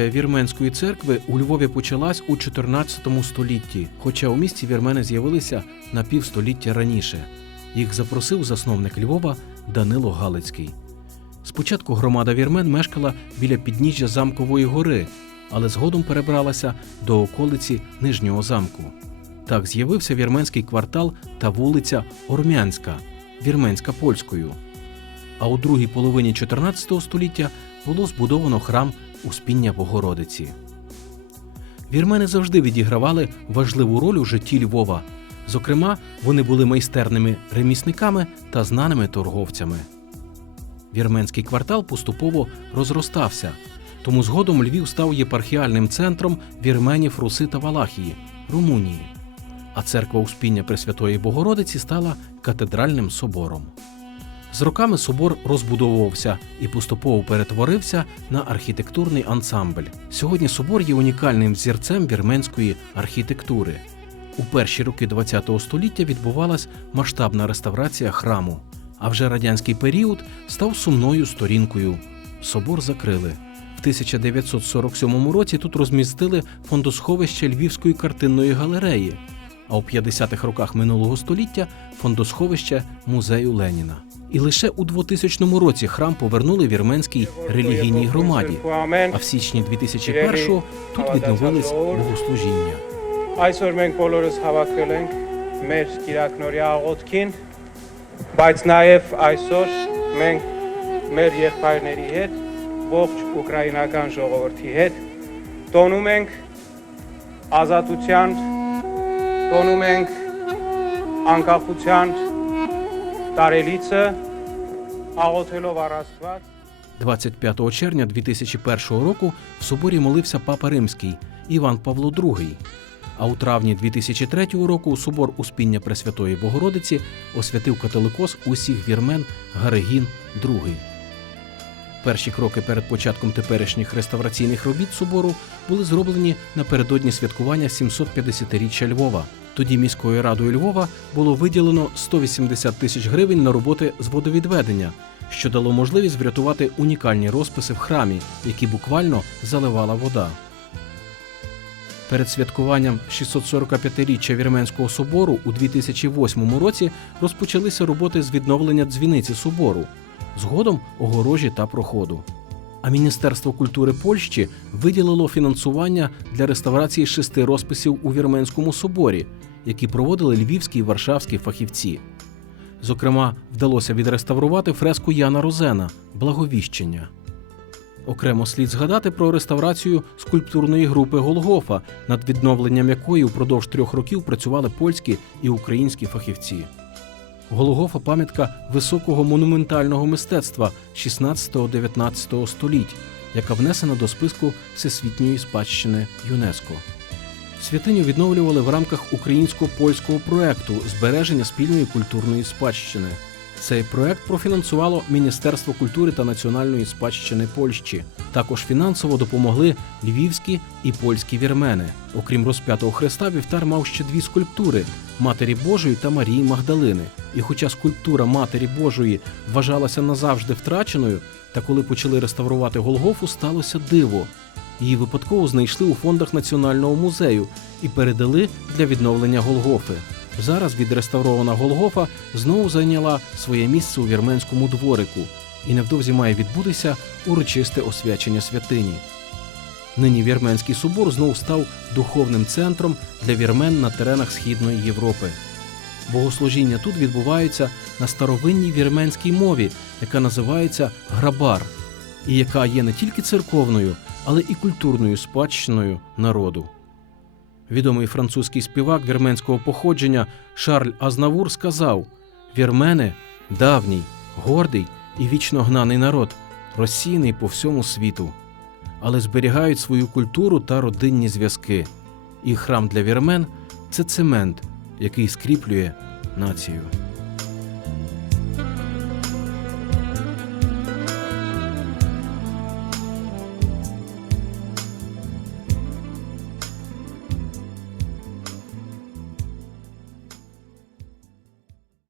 Історія вірменської церкви у Львові почалась у 14 столітті, хоча у місті вірмени з'явилися на півстоліття раніше. Їх запросив засновник Львова Данило Галицький. Спочатку громада вірмен мешкала біля підніжжя замкової гори, але згодом перебралася до околиці Нижнього замку. Так з'явився вірменський квартал та вулиця Ормянська, вірменська польською. А у другій половині 14 століття було збудовано храм Успіння Богородиці. Вірмени завжди відігравали важливу роль у житті Львова. Зокрема, вони були майстерними ремісниками та знаними торговцями. Вірменський квартал поступово розростався, тому згодом Львів став єпархіальним центром вірменів Руси та Валахії, Румунії. А церква Успіння Пресвятої Богородиці стала катедральним собором. З роками собор розбудовувався і поступово перетворився на архітектурний ансамбль. Сьогодні собор є унікальним взірцем вірменської архітектури. У перші роки ХХ століття відбувалась масштабна реставрація храму, а вже радянський період став сумною сторінкою. Собор закрили. В 1947 році тут розмістили фондосховище Львівської картинної галереї, а у 50-х роках минулого століття фондосховище музею Леніна. І лише у 2000 році храм повернули вірменській релігійній громаді. А в січні 2001-го тут відновились богослужіння. Այսօր մենք բոլորս հավաքվել ենք մեր Կիրակնորիա աղոթքին, բայց նաև այսօր մենք մեր եղբայրների հետ, ողջ ուկրաինական ժողովրդի հետ տոնում ենք ազատության, տոնում ենք անկախության տարելիցը աղոթելով առ Աստված 25 червня 2001 року в соборі молився папа Римський Іван Павло II. А у травні 2003 року собор Успіння Пресвятої Богородиці освятив католикос усіх вірмен Гарегін II. Перші кроки перед початком теперішніх реставраційних робіт собору були зроблені напередодні святкування 750-річчя Львова. Тоді міською радою Львова було виділено 180 тисяч гривень на роботи з водовідведення, що дало можливість врятувати унікальні розписи в храмі, які буквально заливала вода. Перед святкуванням 645-річчя Вірменського собору у 2008 році розпочалися роботи з відновлення дзвіниці собору, згодом огорожі та проходу. А Міністерство культури Польщі виділило фінансування для реставрації шести розписів у Вірменському соборі, які проводили львівські і варшавські фахівці. Зокрема, вдалося відреставрувати фреску Яна Розена Благовіщення. Окремо слід згадати про реставрацію скульптурної групи Голгофа, над відновленням якої упродовж трьох років працювали польські і українські фахівці. Голгофа пам'ятка високого монументального мистецтва 16-19 століть, яка внесена до списку Всесвітньої спадщини ЮНЕСКО. Святиню відновлювали в рамках українсько-польського проекту збереження спільної культурної спадщини. Цей проект профінансувало Міністерство культури та національної спадщини Польщі. Також фінансово допомогли львівські і польські вірмени. Окрім розп'ятого Христа, вівтар мав ще дві скульптури Матері Божої та Марії Магдалини. І хоча скульптура Матері Божої вважалася назавжди втраченою, та коли почали реставрувати Голгофу, сталося диво. Її випадково знайшли у фондах Національного музею і передали для відновлення Голгофи. Зараз відреставрована Голгофа знову зайняла своє місце у вірменському дворику і невдовзі має відбутися урочисте освячення святині. Нині Вірменський собор знову став духовним центром для вірмен на теренах Східної Європи. Богослужіння тут відбуваються на старовинній вірменській мові, яка називається грабар, і яка є не тільки церковною, але і культурною спадщиною народу. Відомий французький співак вірменського походження Шарль Азнавур сказав: Вірмени давній, гордий і вічно гнаний народ, розсіяний по всьому світу, але зберігають свою культуру та родинні зв'язки. І храм для вірмен це цемент, який скріплює націю.